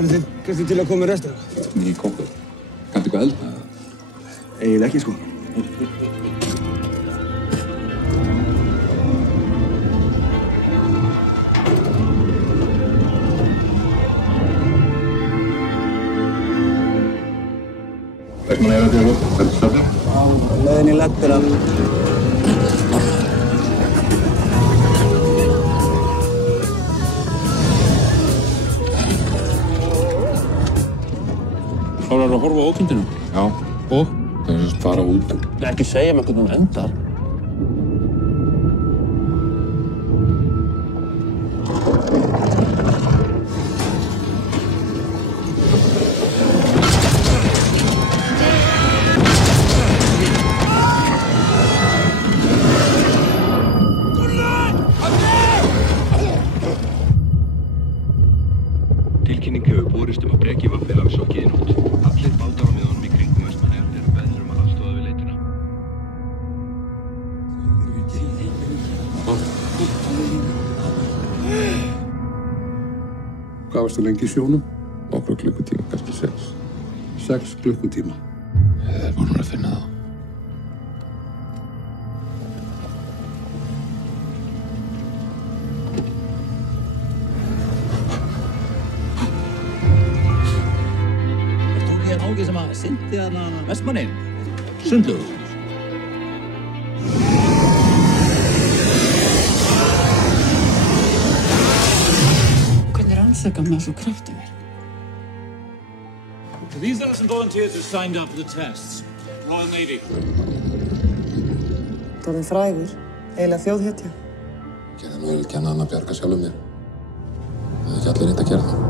Farið þið kannski til að koma með restina? Ný kokkur. Kanntu eitthvað elda? Eiginlega ekki, sko. Veist maður að þér upp? Hvernig stafnir? Á leiðinni í Lettir að... Klárar að horfa á ókindinu? Já. Og? Það er að fara út. Ekki segja mér hvernig hún endar. Tilkynning hefur borist að Breki Vappi hafi sokkið í nótt. Allir bátar á miðunum í kringum Vestmannaeyjar eru beðnir að aðstoða við leitina. Hvað varstu lengi í sjónum? Nokkra klukkutíma, kannski 6. 6 klukkutíma. Ég er búinn að finna það. Nági sem að syndi þarna Vestmannaeyjum. Sundlaugur. Hvernig rannsakar maður svo kraftaverk? These are some volunteers who signed up for the tests. Royal Navy. Það er frægur, eiginlega þjóðhetja. Ég hefði nú kenna hann að bjarga sjálfum mér. Það hefði ekki allir reynt að gera það.